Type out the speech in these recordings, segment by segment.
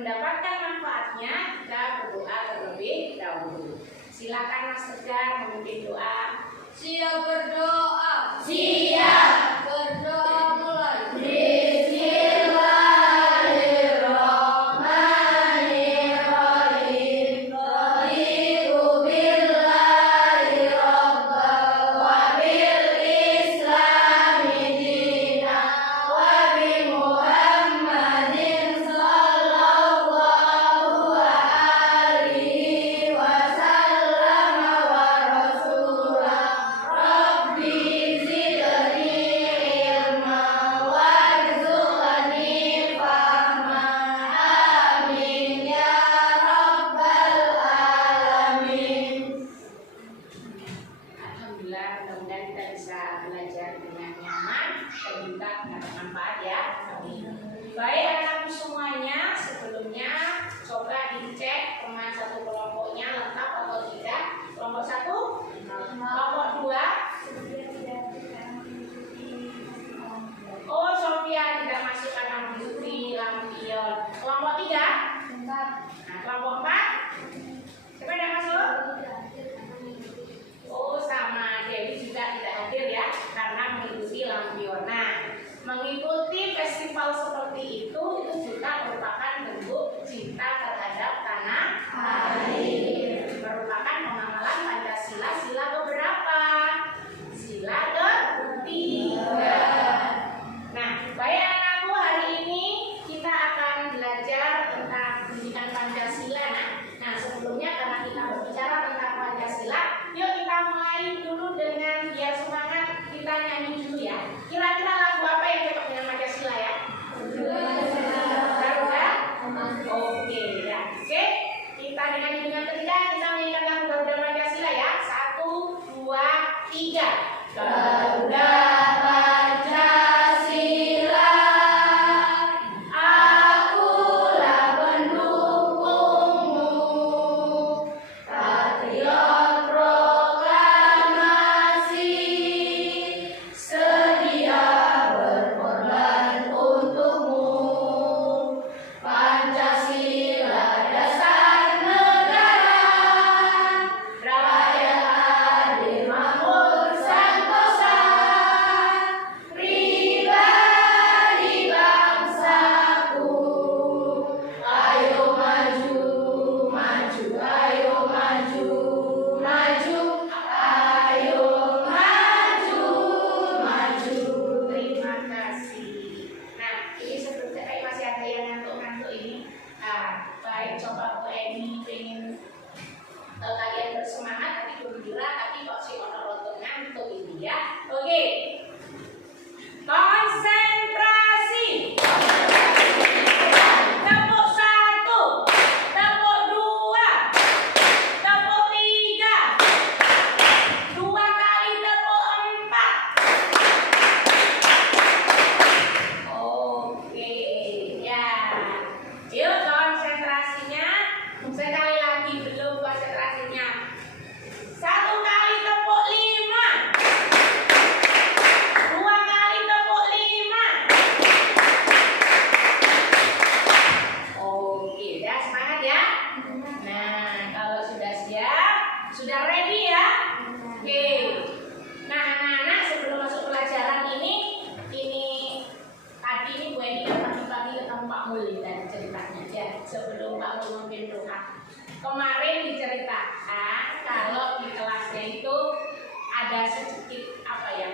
mendapatkan manfaatnya, kita berdoa terlebih dahulu. Silakan Mas Tegar memimpin doa. Siap berdoa. Siap. Berdoa mulai. Baik anak-anak semuanya, sebelumnya coba dicek teman satu kelompoknya lengkap atau tidak. Kelompok 1, kelompok 2. Oh, Sophia tidak masuk karena mengikuti lampion. Kelompok 3. Nah, kelompok 4. Siapa yang masuk? Oh, sama Dewi juga tidak hadir ya karena mengikuti lampion. Nah, mengikuti festival seperti itu juga merupakan bentuk cinta terhadap tanah air. Merupakan pengamalan Pancasila sila keberapa? Sila ketiga. Nah, baik anakku, hari ini kita akan belajar tentang pendidikan Pancasila. Nah, sebelumnya karena kita berbicara tentang Pancasila, yuk kita mulai dulu dengan biar semangat kita nyanyi dulu ya. Kira-kira lagu apa yang cocok dengan Pancasila ya? Garuda? Oke ya. Oke, kita dengan ketiga kita menyanyikan lagu Garuda Pancasila ya. 1, 2, 3. Garuda Pancasila, akulah pendukungmu, patriot proklamasi, sedia berkorban untukmu. Pancasila dasar negara, rakyat adil makmur sentosa, pribadi bangsaku. Ayo maju, maju, ayo maju, maju, ayo maju, maju. Terima kasih. Nah, ini sebetulnya kayak masih ada yang ngantuk-ngantuk ini. Baik, coba Bu Eni pengen kalian bersemangat tapi gembira, tapi kok si otot-otot ngantuk ini ya. Oke, konsentrasi. Tepuk 1, tepuk 2, tepuk 3, 2 kali tepuk 4. Oke, ya. Yuk konsentrasinya. Sekali lagi belum konsentrasinya. 1 kali tepuk 5, 2 kali tepuk 5. Oke, udah semangat ya. Nah, kalau sudah siap, sudah ready ya. Oke. Nah, anak-anak sebelum masuk pelajaran ini tadi ini Bu Eni pagi-pagi ketemu Pak Mul dan ceritanya ya. Sebelum Pak Mul memimpin doa, kemarin diceritakan kalau di kelasnya itu ada sedikit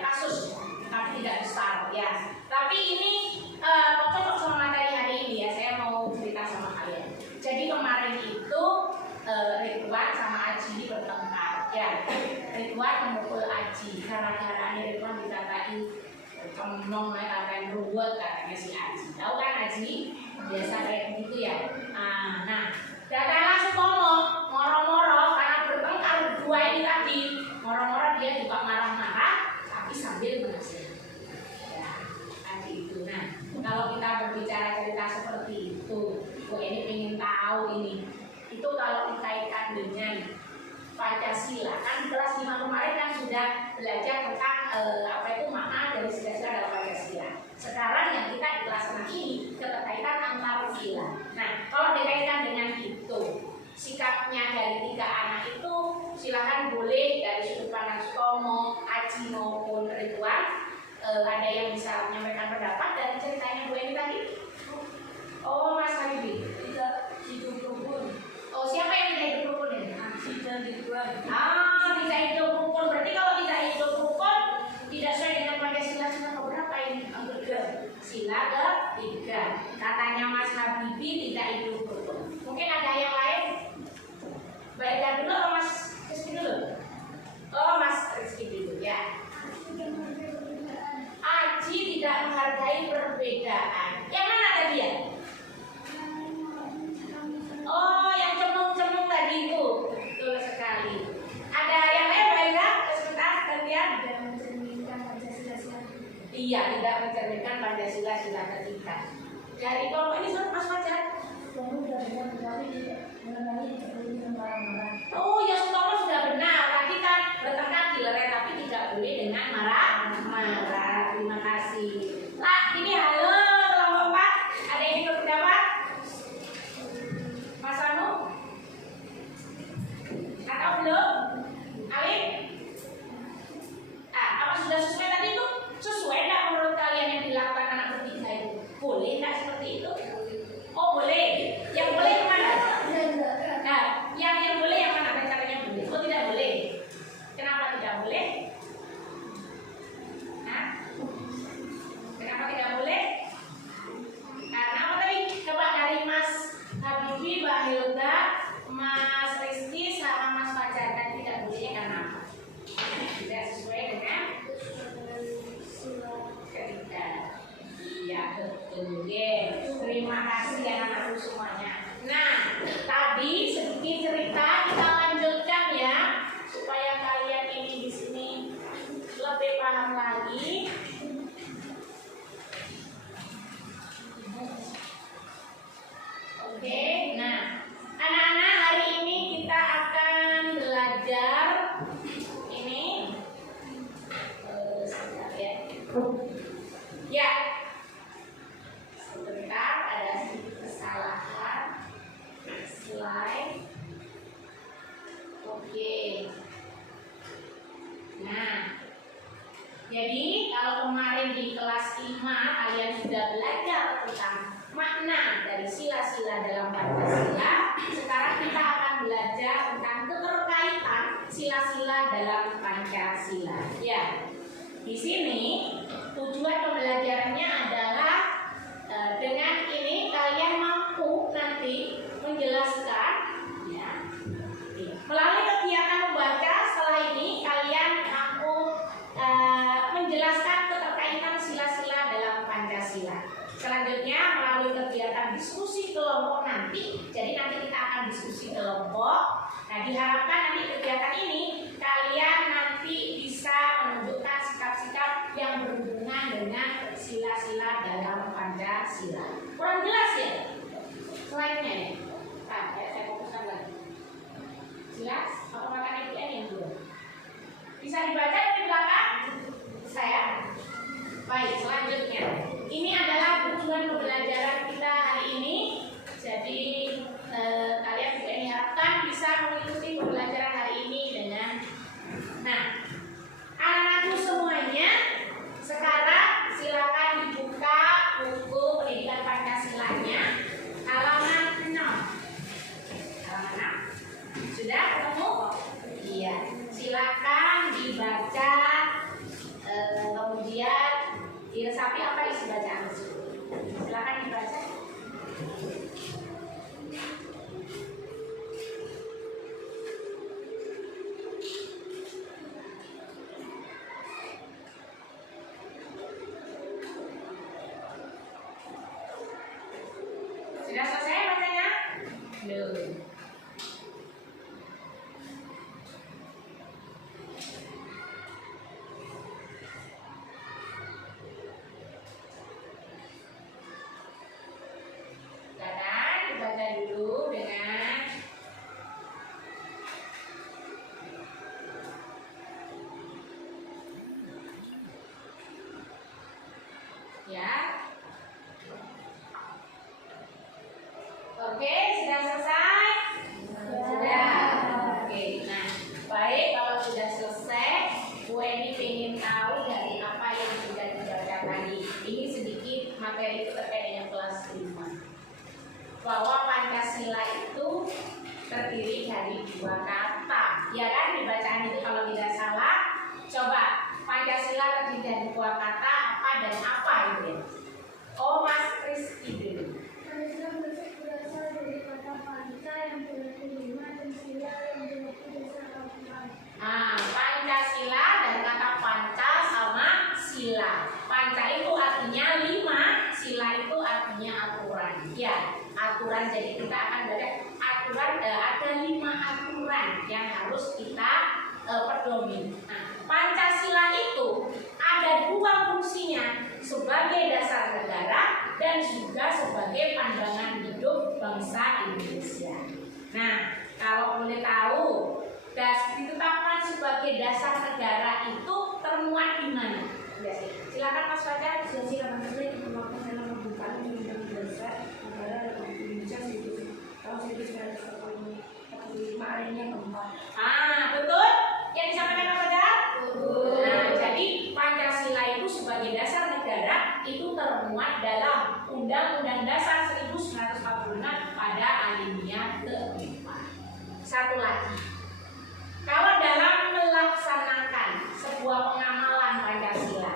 kasus, tapi tidak besar ya. Tapi ini cocok sama materi hari ini ya. Saya mau cerita sama kalian. Jadi kemarin itu Ridwan sama Aji bertengkar ya. Ridwan memukul Aji gara-gara Ridwan dikatain cemong, katain ruwet katanya si Aji. Tahu kan Aji biasa kayak gitu ya. Nah, datanglah Sutomo moro-moro karena bertengkar berdua ini tadi. Moro-moro dia juga marah-marah tapi sambil menasihati. Ya, tadi itu. Nah, kalau kita berbicara cerita seperti itu, Bu ini ingin tahu ini. Itu kalau dikaitkan dengan Pancasila, kan di kelas 5 kemarin kan sudah belajar tentang makna dari Pancasila dalam Pancasila. Sekarang yang kita di kelas 6 ini keterkaitan antara sila. Nah, kalau dikaitkan dengan itu, sikapnya dari 3 anak itu silakan boleh dari sudut pandang Sutomo, Aji maupun Ridwan. Ada yang bisa menyampaikan pendapat dari ceritanya Bu Eni tadi? Oh, Mas Habibie. Tidak hidup rukun. Oh, siapa yang tidak hidup rukun ini? Aji dan Ridwan. Tidak hidup rukun. Berarti kalau tidak hidup rukun tidak sesuai dengan Pancasila sila keberapa ini? Sila ketiga. Katanya Mas Habibie tidak hidup rukun. Mungkin ada yang lain? Baik dari dulu atau Mas Rizky dulu? Oh, Mas Rizky dulu ya. Aji tidak menghargai perbedaan. Yang mana tadi ya? Oh, yang cemung-cemung tadi itu. Betul sekali. Ada yang lain Baiklah, sebentar gantian. Tidak mencerminkan Pancasila sila. Iya, tidak mencerminkan Pancasila sila ketiga. Dari kelompok ini sudah Mas Fajar. Kamu sudah benar tetapi tidak mengenai kepentingan marah-marah. Oh, ya Sutomo sudah benar. Tadi kan bertengkar di lereng tapi tidak boleh dengan marah-marah. Terima kasih. Lah, ini halo kelompok 4. Ada yang ingin berpendapat? Mas Anu? Atau belum? Alif? Apa sudah sesuai tadi itu? Sesuai enggak menurut kalian yang dilakukan anak bertiga itu? Boleh enggak seperti itu? Oh, boleh. Yang boleh kemana? Nah, yang boleh yang mana? Caranya boleh? Oh, tidak boleh. Kenapa tidak boleh? Hah? Kenapa tidak boleh? Karena apa tadi? Coba dari Mas Habibie, Mbak Hilda, Mas Rizky, sama Mas Fajar. Dan tidak bolehnya karena apa? Tidak sesuai dengan cerita. Iya, betul. Terima kasih anak-anakku semuanya. Nah, tadi sedikit cerita kita lanjutkan ya, supaya kalian ini di sini lebih paham lagi. Oke, nah anak-anak hari ini kita akan belajar ini sebentar ya. Ya, sebentar ada sedikit kesalahan slide. Oke. Nah, jadi kalau kemarin di kelas 5 kalian sudah belajar tentang makna dari sila-sila dalam Pancasila. Sekarang kita akan belajar tentang keterkaitan sila-sila dalam Pancasila. Ya, di sini tujuan pembelajarannya adalah dengan ini kalian mampu nanti menjelaskan, ya, melalui kegiatan membaca. Setelah ini kalian mampu menjelaskan keterkaitan sila-sila dalam Pancasila. Selanjutnya melalui kegiatan diskusi kelompok nanti. Jadi nanti kita akan diskusi kelompok. Nah, diharapkan nanti kegiatan ini kalian nanti bisa menunjukkan sikap-sikap yang berhubungan dengan sila-sila dalam Pancasila. Kurang jelas ya slide-nya ya? Nah, saya fokuskan lagi. Jelas? Apa makanya Ibu Eni yang dulu? Bisa dibaca di belakang? Saya? Baik, selanjutnya. Ini adalah tujuan pembelajaran kita hari ini. Jadi kalian juga diharapkan bisa mengikuti pembelajaran hari ini dengan. Nah, anak-anakku semuanya, sekarang silakan dibuka buku pendidikan Pancasilanya halaman 6. Halaman 6. Sudah ketemu? Iya. Silakan dibaca. Kemudian diresapi apa isi bacaan tersebut. Silakan dibaca. Sudah selesai bacanya? Belum. Dibaca dulu dengan ya. sudah selesai? Sudah. Oke, nah baik, kalau sudah selesai, Bu Eni ingin tahu dari apa yang sudah dibaca tadi. Ini sedikit materi terkait dengan kelas 5. Bahwa Pancasila itu terdiri dari 2 kata. Ya kan, di bacaan itu kalau tidak salah. Coba, Pancasila terdiri dari 2 kata, apa dan apa itu ya? Oh, Mas Rizky dulu. Pancasila berasal dari kata panca yang berarti 5 dan sila yang berarti dasar Al-Quran. Pancasila dan kata panca sama sila. Panca itu artinya 5, sila itu artinya aturan. Ya, aturan, jadi kita akan belajar aturan, ada 5 aturan yang harus kita pedomi. Nah, Pancasila itu ada 2 fungsinya, sebagai dasar negara dan juga sebagai pandangan hidup bangsa Indonesia. Nah, kalau boleh tahu, ditetapkan sebagai dasar negara itu termuat di mana? Silakan Mas Fajar. Pancasila dikeluarkan dalam pembukaan Undang-Undang Dasar Negara Republik Indonesia tahun 1945 ayatnya keempat. Betul? Yang disampaikan Mas Fajar? Nah, jadi Pancasila itu sebagai dasar negara itu termuat dalam Undang-Undang Dasar 1945 pada alinea keempat. Satu lagi, kalau dalam melaksanakan sebuah pengamalan Pancasila,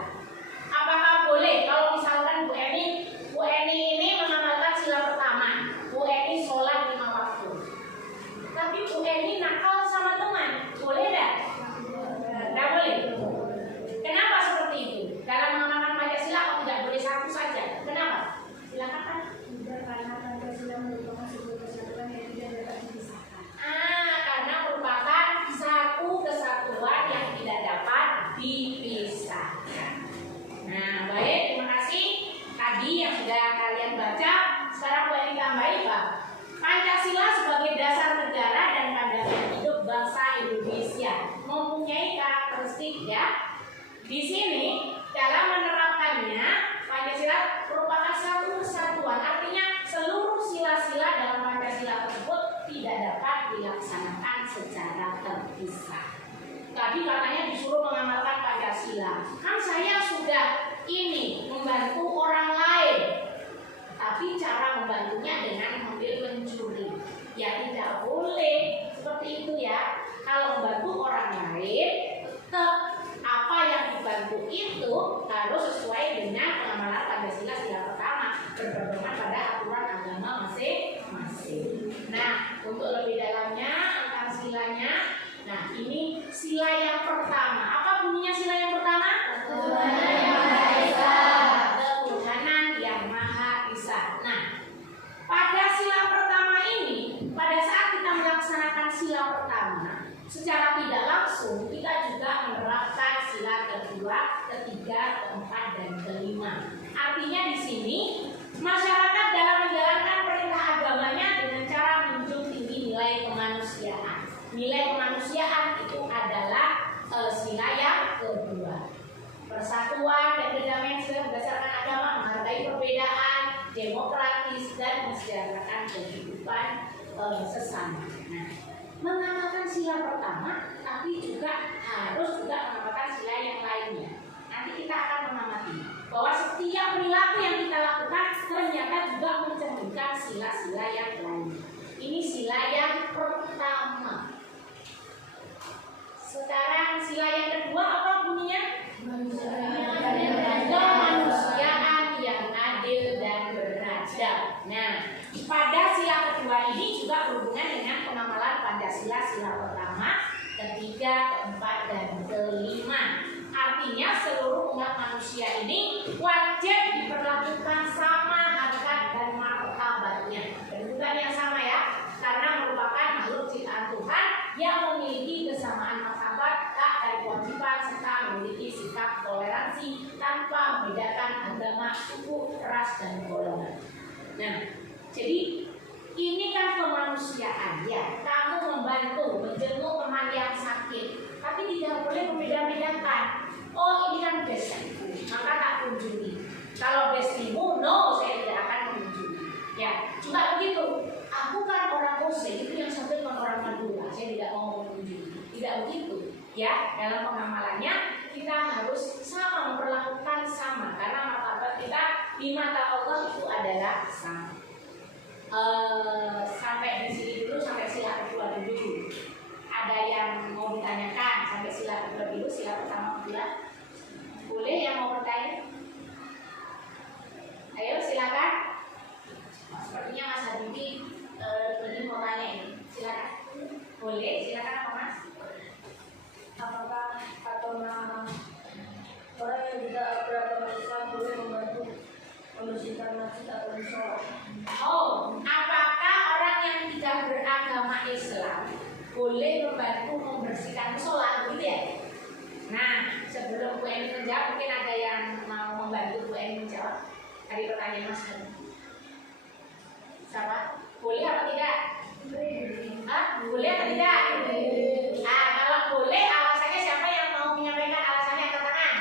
apakah boleh kalau misalkan Bu Eni ini mengamalkan sila pertama, Bu Eni sholat 5 waktu, tapi Bu Eni nakal sama teman, boleh tidak? Tidak boleh. Kenapa seperti itu? Dalam mengamalkan Pancasila kok tidak boleh satu saja? Kenapa? Silakan Pak. Karena Pancasila merupakan sebuah kesatuan yang tidak dapat dipisahkan. Karena merupakan satu kesatuan yang tidak dapat dipisahkan. Nah, baik, terima kasih. Tadi yang sudah kalian baca, sekarang boleh ditambahi Pak. Pancasila sebagai dasar negara dan pandangan hidup bangsa Indonesia mempunyai karakteristik ya. Di sini dalam menerapkannya, Pancasila merupakan satu kesatuan. Artinya seluruh sila-sila dalam Pancasila tersebut tidak dapat dilaksanakan secara terpisah. Tadi katanya disuruh mengamalkan Pancasila. Kan saya sudah ini membantu orang lain, tapi cara membantunya dengan mencuri. Ya tidak boleh seperti itu ya. Kalau membantu orang lain, tetap apa yang dibantu itu harus sesuai dengan pengamalan Pancasila sila pertama, berpedoman pada aturan agama masing-masing. Nah, untuk lebih dalamnya antar silanya, nah ini sila yang pertama. Apa bunyinya sila yang pertama? Ketuhanan yang Maha Esa. Ketuhanan yang Maha Esa. Nah, pada sila pertama ini, pada saat kita melaksanakan sila pertama, secara tidak langsung kita juga menerapkan sila kedua, ketiga, keempat, dan kelima. Artinya di sini masyarakat dalam menjalankan perintah agamanya dengan cara menjunjung tinggi nilai kemanusiaan. Nilai kemanusiaan itu adalah sila yang kedua. Persatuan dan kedamaian sila berdasarkan agama, menghargai perbedaan, demokratis, dan mensejahterakan kehidupan sesama. Nah, mengamalkan sila pertama, tapi juga harus mengamalkan sila yang lainnya. Nanti kita akan mengamati bahwa setiap perilaku yang kita lakukan ternyata juga mencerminkan sila-sila yang lainnya. Ini sila yang pertama. Sekarang sila yang kedua apa bunyinya? Kemanusiaan yang adil dan beradab. Nah, pada sila kedua ini juga berhubungan dengan pengamalan Pancasila sila pertama, ketiga, keempat, dan kelima. Artinya seluruh umat manusia ini wajib diperlakukan sama harkat dan martabatnya. Kedudukan yang sama ya, karena merupakan makhluk ciptaan Tuhan yang memiliki kesamaan martabat, hak dan kewajiban serta memiliki sikap toleransi tanpa membedakan agama, suku, ras, dan golongan. Nah, jadi ini kan kemanusiaan ya. Kamu membantu menjenguk teman yang sakit, tapi tidak boleh membeda-bedakan. Oh, ini kan bestimu, maka tak kunjungi. Kalau bestimu, no, saya tidak akan mengunjungi. Ya, juga begitu. Aku kan orang Muslim, itu yang satu kan orang Madura. Saya tidak mau menunjuk. Tidak begitu. Ya, dalam pengamalannya kita harus sama, memperlakukan sama, karena martabat kita di mata Allah itu adalah sama. Sampai di sini dulu, sampai sila kedua dulu. Ada yang mau ditanyakan sampai sila kedua dulu, sila pertama dulu. Boleh yang mau bertanya? Ayo silakan. Sepertinya Mas Habibie ini mau tanya ini. Silakan. Boleh, silakan apa Mas? Apakah agama orang yang tidak beragama Islam boleh membantu membersihkan masjid atau musola? Oh, apakah orang yang tidak beragama Islam boleh membantu membersihkan musola, gitu ya? Nah, sebelum Bu Eni menjawab, mungkin ada yang mau membantu Bu Eni menjawab dari pertanyaan Mas Habibie. Siapa? Boleh apa tidak? Boleh apa tidak? Kalau boleh, alasannya siapa yang mau menyampaikan alasannya? Angkat tangan.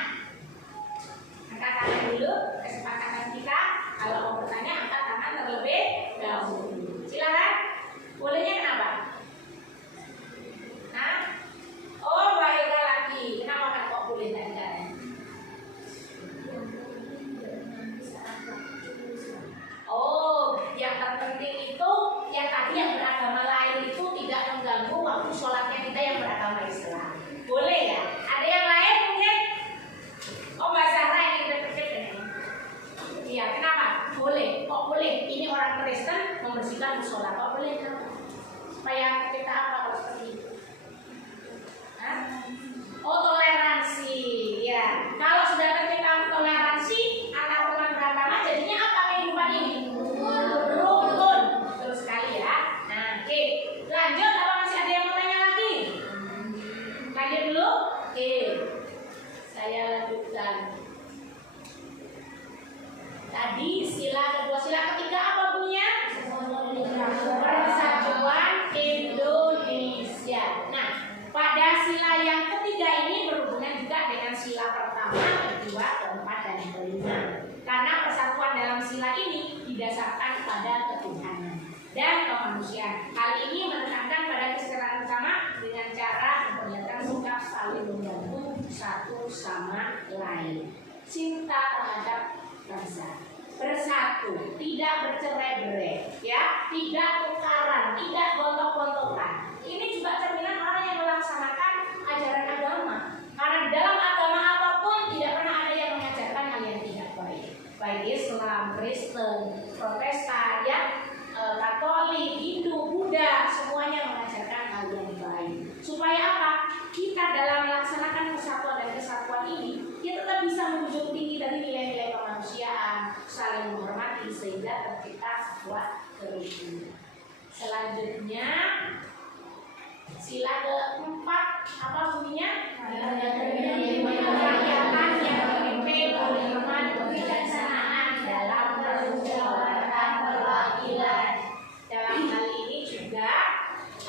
Angkat tangan dulu, kesepakatan kita. Kalau mau bertanya, angkat tangan terlebih dahulu. Silakan. Bolehnya kenapa? Oh, baik lagi. Kenapa kan kok boleh tanya? Oh, yang terpenting itu yang tadi yang beragama lain itu tidak mengganggu waktu sholatnya kita yang beragama Islam. Boleh ya? Ada yang lain mungkin? Oh, Mbak Zahra yang interpret ini. Iya, kenapa? Boleh. Kok boleh? Ini orang Kristen membersihkan musola. Kok boleh? Kenapa? Supaya kita apa kalau seperti itu? Oh, toleransi. Ya, kalau sudah tercipta toleransi antar umat beragama, jadinya apa kehidupan ini? Rukun. Betul sekali ya. Nah, oke. Lanjut, apa masih ada yang mau tanya lagi? Lanjut dulu. Oke. Saya lanjutkan. Tadi sila kedua, sila ketiga apa bunyinya? Persatuan Indonesia. Nah, pada sila yang ketiga ini berhubungan juga dengan sila pertama, kedua, keempat, dan kelima. Karena persatuan dalam sila ini didasarkan pada ketuhanan dan kemanusiaan. Hal ini menekankan pada kesetaraan bersama dengan cara memperlihatkan sikap saling membantu satu sama lain. Cinta terhadap bangsa, bersatu, tidak bercerai-berai, ya, tidak tukaran, tidak gontok-gontokan. Ini juga cerminan orang yang melaksanakan ajaran agama. Karena di dalam agama apapun tidak pernah ada yang mengajarkan hal yang tidak baik. Baik Islam, Kristen, Protestan, ya, Katolik, Hindu, Buddha, semuanya mengajarkan hal yang baik. Supaya apa? Kita dalam melaksanakan persatuan dan kesatuan ini, kita tetap bisa menjunjung tinggi dari nilai-nilai kemanusiaan, saling menghormati sehingga tercipta sebuah kerukunan. Selanjutnya sila keempat apa bunyinya? Kerakyatan yang dipimpin oleh hikmat kebijaksanaan dalam permusyawaratan perwakilan. Dalam hal ini juga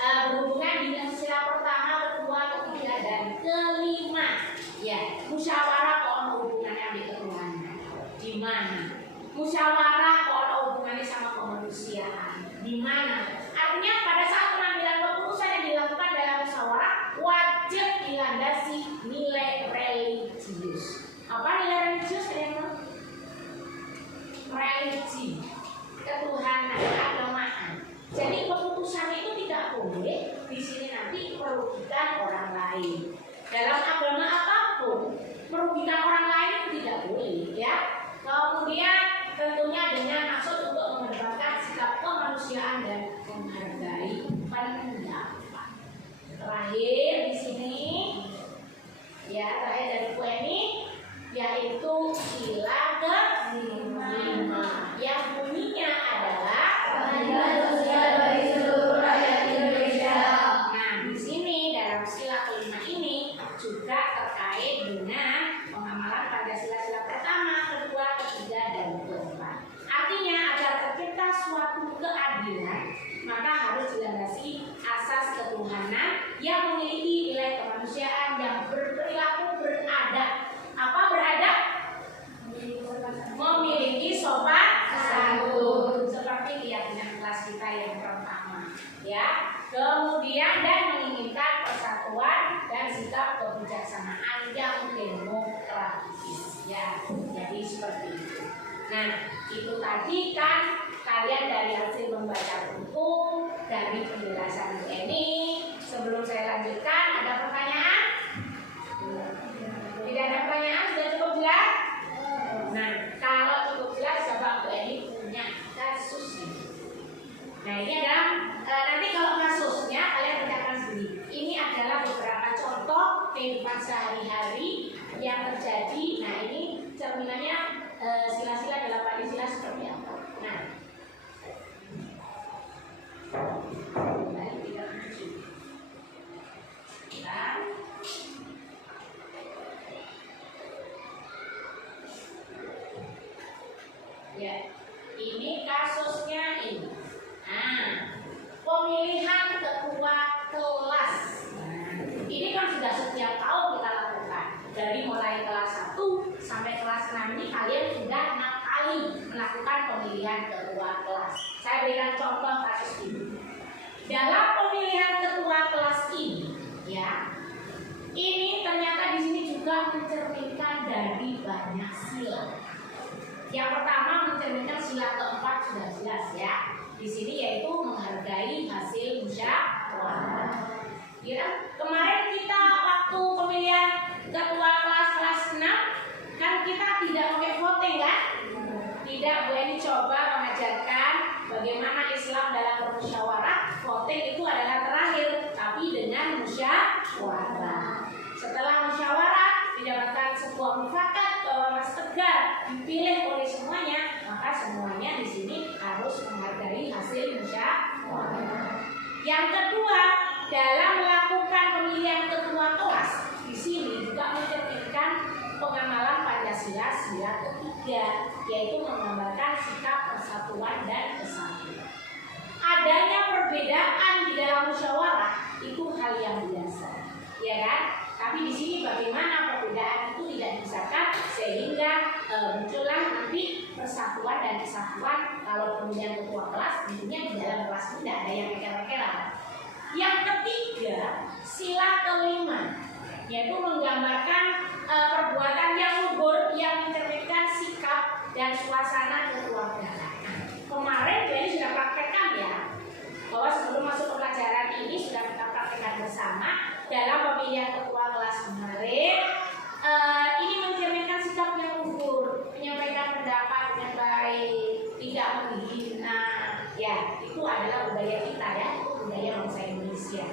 berhubungan dengan sila pertama, kedua, ketiga, dan kelima. Ya, musyawarah kok ada hubungannya dengan ketuhanan? Di mana? Musyawarah kok ada hubungannya sama kemanusiaan? Di mana? Artinya pada saat pengambilan keputusan yang dilakukan dalam musyawarah wajib dilandasi nilai religius. Apa nilai religius kalian? Religi, ketuhanan, keagamaan. Jadi keputusan itu tidak boleh di sini nanti merugikan orang lain. Dalam agama apapun merugikan orang lain tidak boleh, ya. Kemudian tentunya dengan maksud untuk mengedepankan sikap kemanusiaan dan menghargai pendapat. Terakhir di sini, ya, terakhir dari Bu Eni, yaitu sila ke-5 yang bunyinya adalah keadilan sosial bagi seluruh rakyat Indonesia. Nah, di sini dalam sila ke-5 ini juga terkait dengan pengamalan pada sila-sila pertama, kedua, ketiga, dan keempat. Artinya agar tercipta suatu keadilan, maka harus dilandasi asas ketuhanan yang memiliki nilai kemanusiaan yang berperilaku beradab. Apa beradab? Memiliki sopan santun. Seperti lihatnya dengan kelas kita yang pertama, ya. Kemudian dan menginginkan persatuan dan sikap kebijaksanaan yang demokratis, ya. Jadi seperti itu. Nah, itu tadi kan kalian dari hasil membaca buku, dari penjelasan Bu Eni. Sebelum saya lanjutkan, ada pertanyaan? Tidak ada pertanyaan, sudah cukup jelas? Nah, kalau cukup jelas, coba Bu Eni punya kasusnya. Nah, ini adalah nanti kalau kasusnya kalian bacakan sendiri. Ini adalah beberapa contoh kehidupan sehari-hari yang terjadi. Nah, ini cerminannya sila-sila 8 sila seperti apa. Nah, ya, ini kasusnya ini. Nah, pemilihan ketua kelas. Nah, ini kan sudah setiap tahun kita lakukan. Dari mulai kelas 1 sampai kelas 6 ini kalian sudah 6 kali melakukan pemilihan ketua kelas. Saya berikan contoh kasus ini. Dalam pemilihan ketua kelas ini, ya, ini ternyata di sini juga mencerminkan dari banyak sila. Yang pertama mencerminkan sila keempat sudah jelas, ya. Di sini yaitu menghargai hasil musyawarah. Ya, kemarin kita waktu pemilihan ketua kelas 6 kan kita tidak pakai voting, kan? Tidak, Bu Eni coba mengajarkan bagaimana Islam dalam bermusyawarah. Voting itu adalah terakhir, tapi dengan musyawarah. Setelah musyawarah didapatkan sebuah mufakat bahwa Mas Tegar dipilih oleh semuanya, maka semuanya di sini harus menghargai hasil musyawarah. Yang kedua, dalam melakukan pemilihan ketua kelas, di sini juga mencerminkan pengamalan Pancasila sila ketiga, yaitu menggambarkan sikap persatuan dan kesatuan. Adanya perbedaan di dalam musyawarah itu hal yang biasa, ya kan? Tapi di sini bagaimana perbedaan itu tidak disahkan sehingga muncullah nanti persatuan dan kesatuan. Kalau pemilihan ketua kelas, tentunya di dalam kelas itu tidak ada yang keker-kekeran. Yang ketiga, sila kelima, yaitu menggambarkan perbuatan yang luhur yang mencerminkan sikap dan suasana kekeluargaan. Kemarin ini sudah praktekkan, ya, bahwa sebelum masuk ke pelajaran ini sudah kita praktekkan bersama dalam pemilihan ketua kelas kemarin. Ini mencerminkan sikap yang luhur, menyampaikan pendapat dengan baik, tidak menghina, ya, itu adalah budaya kita, ya, itu budaya bangsa Indonesia.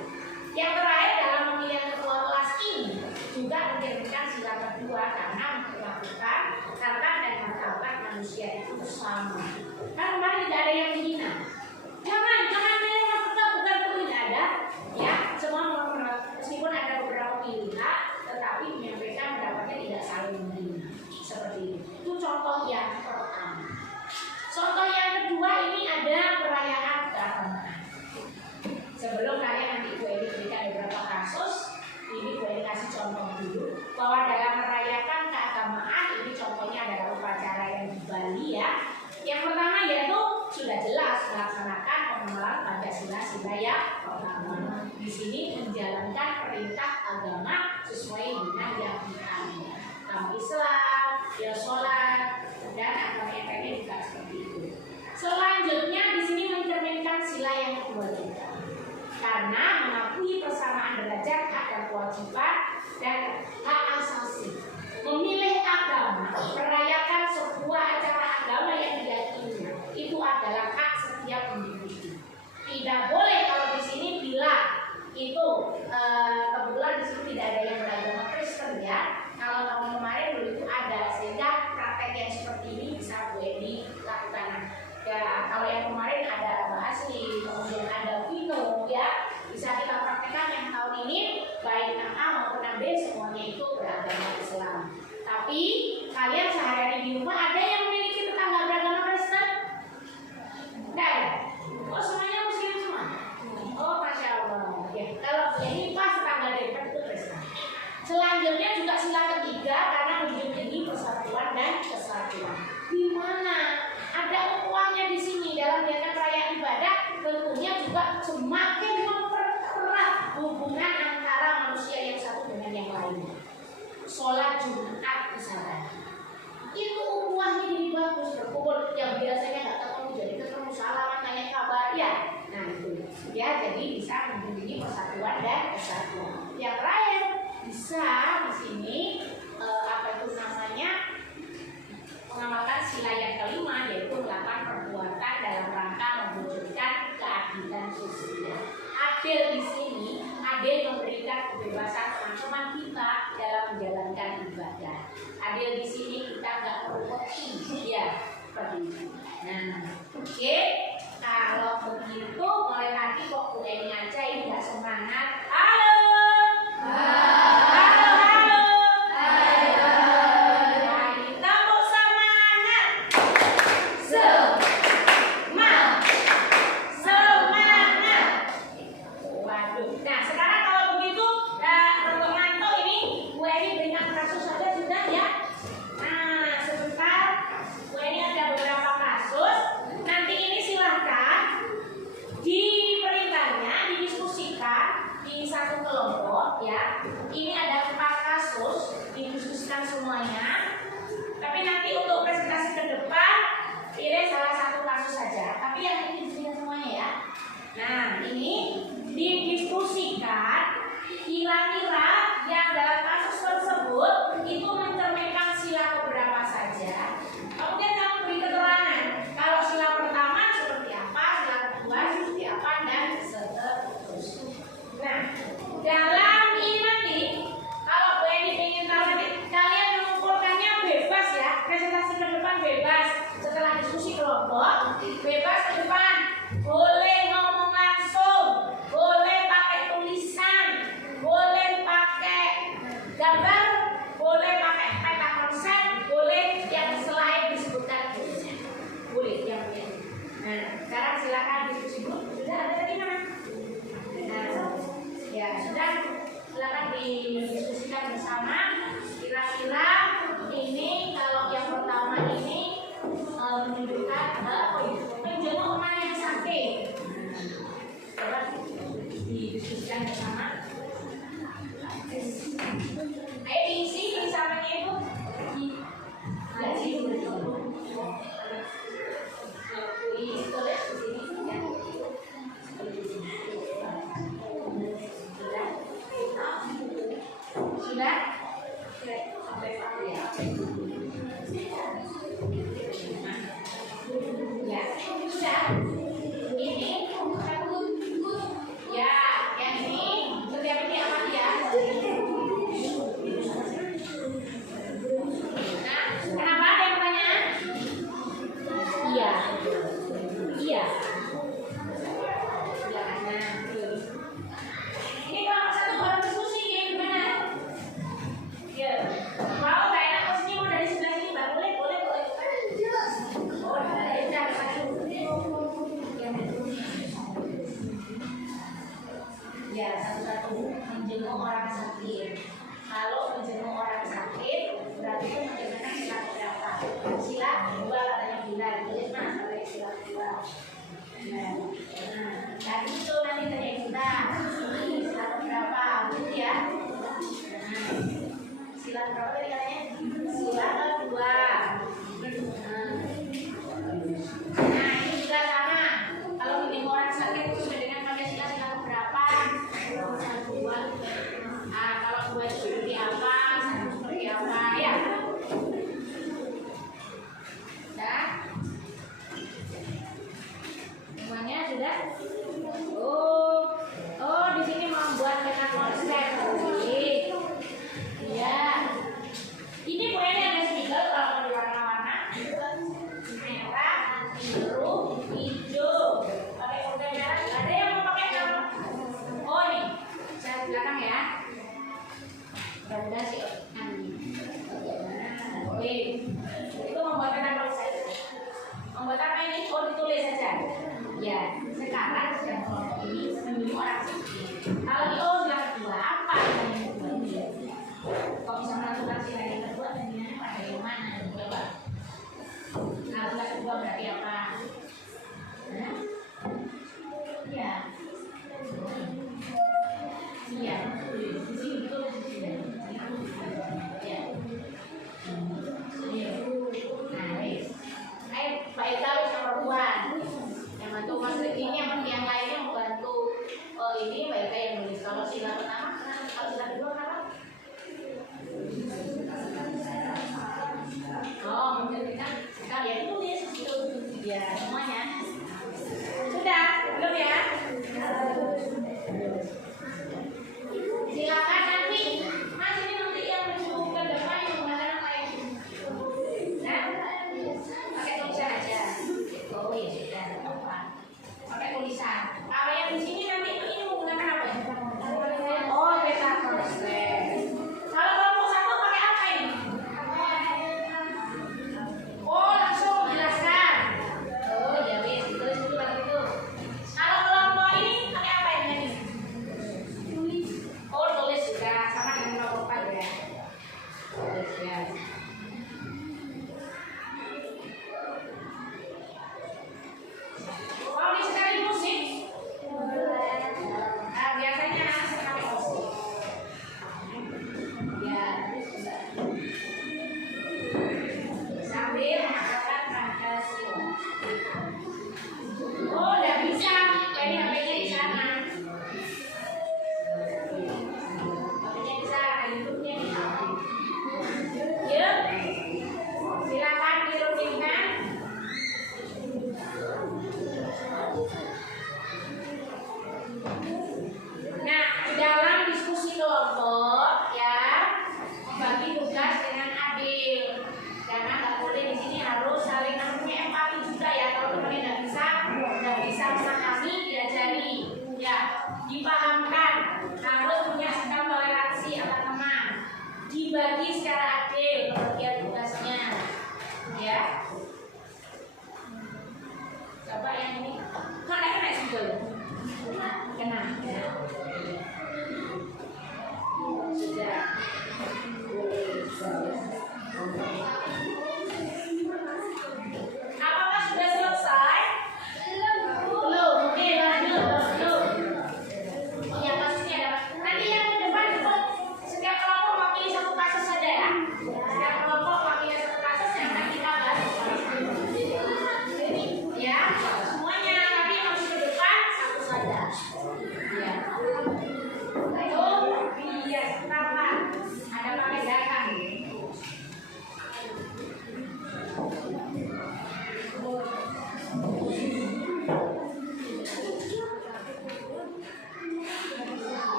Yang terakhir dalam pemilihan ketua kelas ini juga mencerminkan sila kedua karena memperlakukan harkat dan martabat manusia itu sama. Kan kemarin tidak ada yang menghina. Jangan milih Mas Tegar, bukan itu tidak ada, ya. Semua meskipun ada beberapa pilihan, tetapi menyampaikan pendapatnya tidak saling menghina. Seperti itu. Itu contoh yang pertama. Contoh yang kedua ini ada perayaan keagamaan. Sebelum kalian nanti Bu Eni berikan beberapa kasus, ini Bu Eni kasih contoh dulu bahwa dalam merayakan keagamaan ini contohnya adalah upacara yang di Bali, ya. Yang pertama yaitu sudah jelas melaksanakan pengamalan Pancasila sila yang pertama. Di sini menjalankan perintah agama sesuai dengan yang diambil. Agama Islam, ya sholat, dan agama yang lainnya juga seperti itu. Selanjutnya di sini mencerminkan sila yang kedua juga. Karena mengakui persamaan derajat hak dan kewajiban dan hak asasi. Memilih agama, merayakan sebuah acara agama yang diyakininya, itu adalah hak setiap individu. Tidak boleh kalau di sini bila itu kebetulan di sini tidak ada yang beragama Kristen, ya. Kalau tahun kemarin dulu itu ada, sehingga praktek yang seperti ini bisa Bu Eni lakukan. Ya, kalau yang kemarin ada Mbak Asli, kemudian ada Vino, ya, bisa kita praktekkan yang tahun ini baik AA maupun juga semakin mempererat hubungan antara manusia yang satu dengan yang lainnya. Sholat Jumat misalnya, itu ukhuwahnya jadi bagus. Berkumpul yang biasanya nggak ketemu jadi ketemu, salaman, tanya kabar ya. Nah itu ya, jadi bisa menjadi persatuan dan kesatuan. Yang terakhir bisa di sini apa itu namanya, mengamalkan sila yang kelima, yaitu melakukan perbuatan dalam rangka mewujudkan keadilan sosial. Adil di sini, adil memberikan kebebasan teman-teman kita dalam menjalankan ibadah. Adil di sini kita nggak merugi, ya seperti itu. Nah, oke. Kalau begitu mulai nanti kok Bu Eni aja ini nggak semangat. Halo. Ini ada 4 kasus didiskusikan semuanya. Tapi nanti untuk presentasi ke depan pilih salah satu kasus saja. Tapi yang ini didiskusikan semuanya ya. Nah ini didiskusikan kira-kira yang dalam kasus tersebut itu mencerminkan sila keberapa saja. Kemudian kamu beri keterangan kalau sila pertama seperti apa, sila kedua seperti apa, dan seterusnya. Nah dalam ini nanti kalau Bu Eni ingin tahu nanti kalian mengumpulkannya bebas ya, presentasi ke depan bebas. Setelah diskusi kelompok bebas ke depan, boleh ngomong langsung, boleh pakai tulisan, boleh pakai gambar, boleh pakai peta konsep, boleh yang selain disebutkan tulisnya, boleh yang punya. Nah sekarang silakan diskusi dulu. Sudah ada tadi mana? Nah, ya sudah, silakan didiskusikan bersama. Kira-kira ini kalau yang pertama ini menunjukkan apa ya? Menjenguk orang yang sakit. Coba didiskusikan bersama. Ayo diisi tulisannya itu. Ditulis di sini ya. Sudah? Sampai ya. Ya, sudah. Ini ya, yang ini setiap ini apa ya? Nah, kenapa ada yang tanya? Iya. Iya. Ini kalau satu baru diskusi gimana? Ya, kalau nggak enak posisinya mau dari sebelah sini, Mbak. Boleh. Oh, dari ya, satu-satu menjenguk orang sakit. Kalau menjenguk orang sakit, berarti itu menjengukkan sila berapa? Sila 2 katanya bilang. Jadi mas, ada sila 2. Nah, tadi itu nanti tanya kita sila berapa, gitu ya. Nah, sila berapa tadi katanya? Sila kedua. Nah, ini juga sama. Kalau menjenguk orang sakit itu sudah dengan pakai sila berapa? 1, 2. Nah, kalau 2 itu seperti apa? 1 seperti apa? Ya. Sudah? Semuanya sudah? Oh, di sini membuat peta konsep. Iya. Ini Bu Eni ada spidol kalau di warna-warna. Merah, biru, hijau. Pakai organ merah. Ada yang mau pakai apa? Oh ini, saya belakang ya. Mudah-mudahan sih. Oke. Itu membuat peta konsep. Membuat apa ini? Oh ditulis saja. Ya, sekarang sedang kelompok ini menjadi orang sakit. Kalau oh sila kedua apa yang kedua ini? Kok bisa melakukan sila yang kedua dan dinanya pada yang mana? Coba. Nah, sila kedua berarti apa? Ya.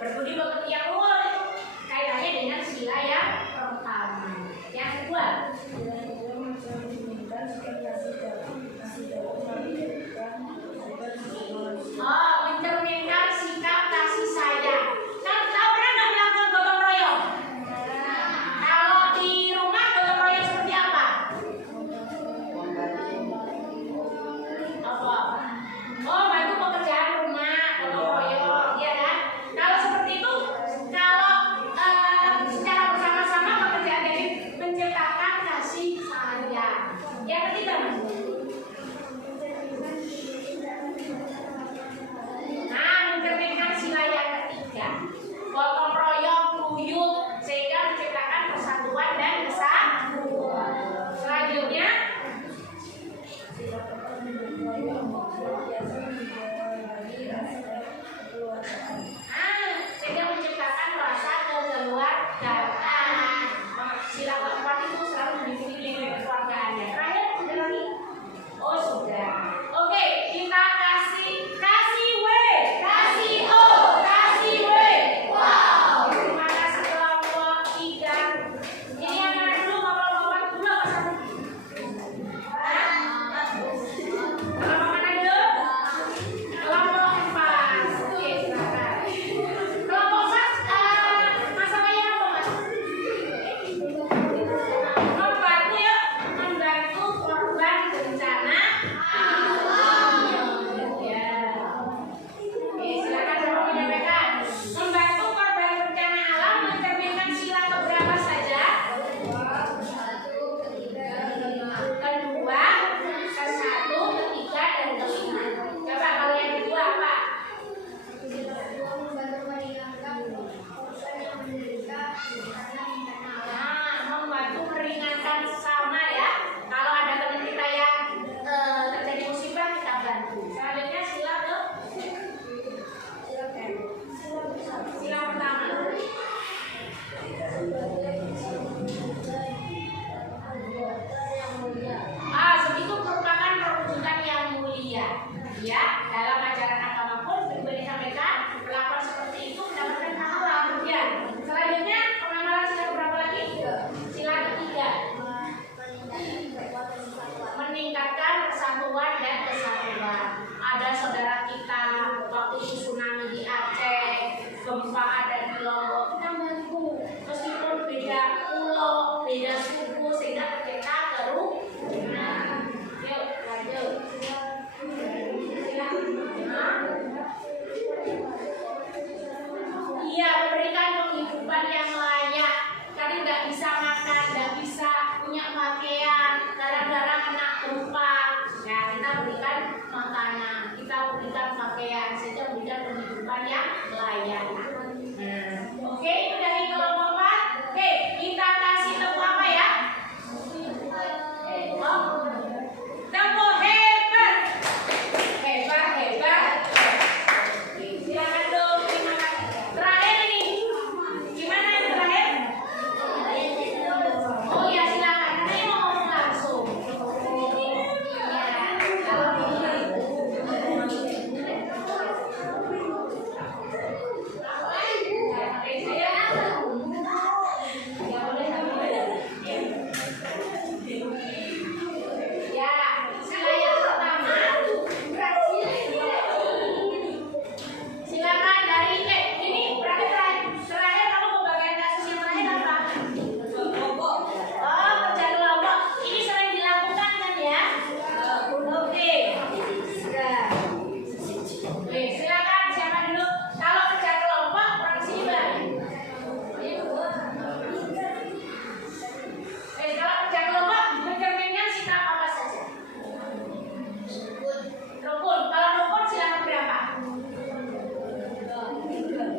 Berbudi pekerti yang luhur itu kaitannya dengan sila yang pertama. kehidupan yang layak. Kalian nggak bisa makan, nggak bisa punya pakaian, gara-gara kena gempa. Nah, kita berikan makanan, kita berikan pakaian, sehingga berikan kehidupan yang layak. Oke, itu dari kelompok 4. Oke, kita kasih tepuk apa ya? Tepuk hebat. Hebat, hebat. Silakan dong, terima kasih. Terakhir ini, gimana yang terakhir? Oh ya, silakan. Saya mau ngomong langsung. Ya, kalau silakan dari ini berarti terakhir kamu pembagian kasus yang terakhir apa? Oh, kerja kelompok. Ini sering dilakukan kan ya? Oke. Oke, silakan siapa dulu? Kalau kerja kelompok orang sini balik. Kalau kerja kelompok determinnya sikap apa saja? Rukun. Kalau rukun silakan berapa?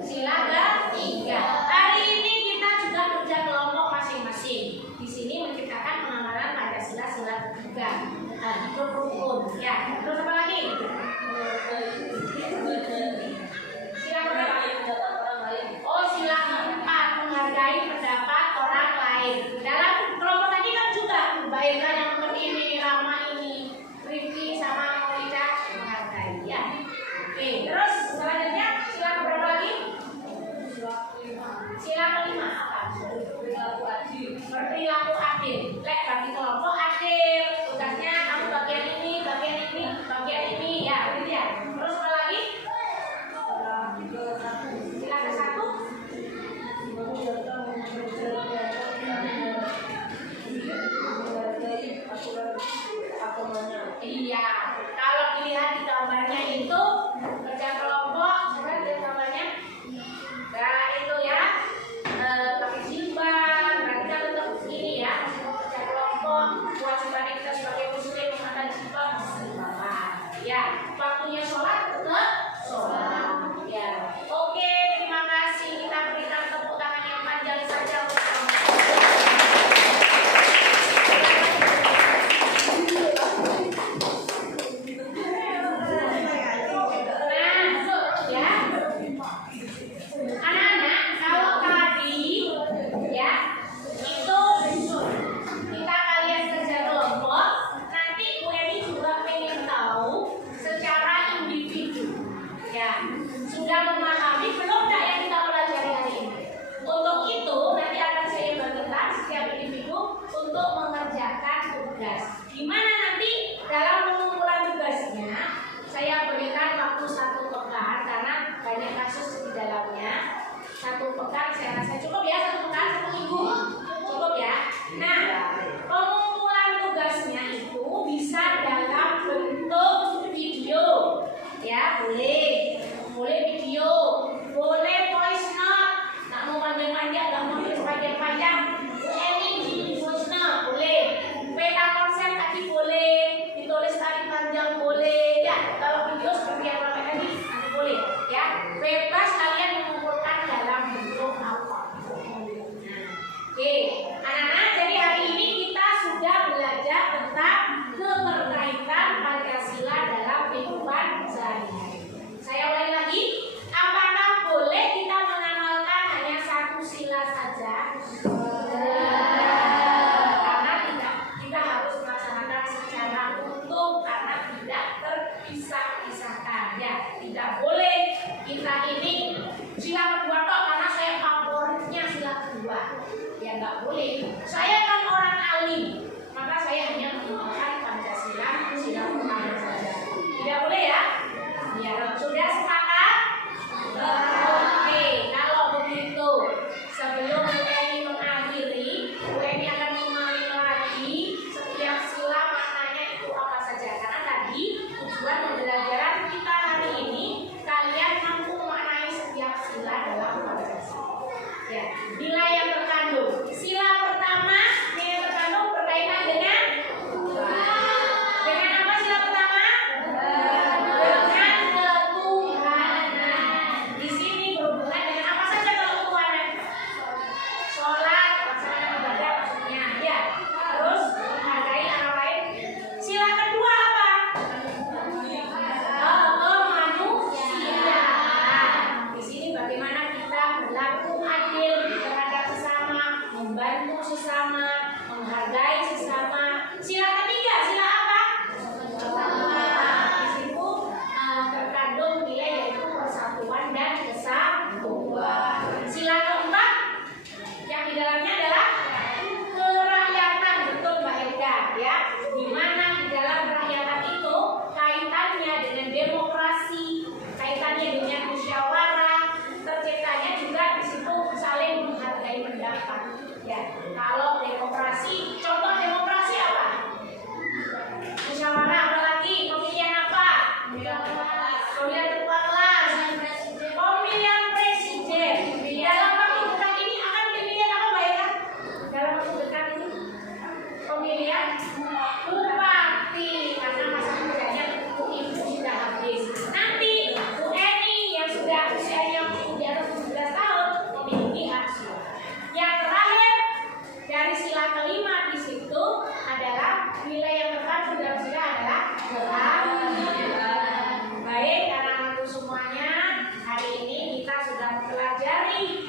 Silakan 3. Hari ini kita juga kerja kelompok masing-masing. Di sini menciptakan pengamalan Pancasila sila ketiga. Itu rukun. Ya, terus apa lagi? Sila berapa? Oh, sila 4, menghargai pendapat orang lain. Dalam kelompok tadi kan juga Mbak Eka yang ini, Rama ini, Rifki sama Monica menghargai ya. Oke, terus selanjutnya sila berapa lagi? Sila kelima apa? Berperilaku adil. Lek bagi kelompok adil. Tugasnya kamu bagian ini, bagian ini, bagian ini ya, begitu ya. Terus apa lagi? Sila ke-1. Iya, kalau dilihat di gambarnya itu kerja kelompok, sudah ada gambarnya. Nah itu ya, pakai jilbab, berarti kan tetap ini ya, kerja kelompok, kewajiban kita sebagai muslim menggunakan jilbab. Ya, waktunya sholat tetap sholat. Ya, oke, terima kasih. Kita berikan tepuk tangan yang panjang saja untuk anak-anak, kalau tadi ya itu kita kalian kerja kelompok, nanti Bu Eni juga pengen tahu secara individu. Ya, sudah memahami belum tak yang kita pelajari hari ini? Untuk itu nanti akan saya bagikan setiap individu untuk mengerjakan tugas. Gimana nanti dalam pengumpulan tugasnya? Saya berikan waktu 1 pekan karena banyak kasus di dalamnya. 1 pekan saya rasa cukup ya, 1 pekan 1 minggu cukup ya. Nah, pengumpulan tugasnya itu bisa dalam bentuk video ya, boleh video, boleh voice note. Nggak mau panjang-panjang, nggak mau panjang-panjang, ini voice note boleh. Peta konsep tadi boleh, ditulis tadi panjang boleh ya. Kalau video seperti yang Bapak tadi nanti boleh ya. Bebas kalian mengumpulkan dalam bentuk apa. Oke, anak-anak, jadi hari ini kita sudah belajar tentang keterkaitan Pancasila dalam kehidupan sehari-hari. Saya ulangi lagi, apakah boleh kita mengamalkan hanya 1 sila saja? Karena kita harus melaksanakan secara utuh karena tidak terpisah-pisahkan ya. Tidak boleh kita ini sila kedua tok karena saya favoritnya sila kedua. Ya nggak boleh. Saya kan orang alim, maka saya hanya menggunakan Pancasila sila pertama saja. Tidak boleh ya? Ya, sudah sepakat? Oke, kalau begitu sebelum Bu Eni mengakhiri, Bu Eni akan mengulangi lagi setiap sila maknanya itu apa saja. Karena tadi tujuan pembelajaran kita hari ini kalian mampu memaknai setiap sila dalam Pancasila. Ya, nilai yang terkandung. Sila pertama nilai yang terkandung berkaitan dengan apa sila pertama? Dengan ketuhanan. Di sini berhubungan dengan apa saja kalau ketuhanan? Sholat, pelaksanaan ibadah maksudnya, ya. Terus menghargai orang lain. Sila kedua apa? Kemanusiaan. Di sini bagaimana kita berlaku adil terhadap sesama, membantu sesama, menghargai sesama. Sila ketiga, sila apa? Di situ terkandung nilai yaitu persatuan dan kesatuan. Sila keempat yang di dalamnya adalah kerakyatan, betul Mbak Helga ya. Di mana di dalam kerakyatan itu kaitannya dengan demokrasi, kaitannya dengan musyawarah, terciptanya juga di situ saling menghargai pendapat. Ya, kalau demokrasi, contoh demokrasi apa? Musyawarah, apalagi pemilihan apa? Pemilihan ketua kelas, pemilihan presiden. Dalam waktu dekat ini akan pemilihan apa Mbak Eka? Dalam waktu dekat ini pemilihan bupati, karena masa mudanya ibu sudah habis. Nanti Bu Eni yang sudah usianya di atas 17 tahun memiliki hak suara. Yang terakhir dari sila kelima di situ adalah nilai yang terkandung dalam sila adalah keadilan. Baik, anak-anakku semuanya, hari ini kita sudah mempelajari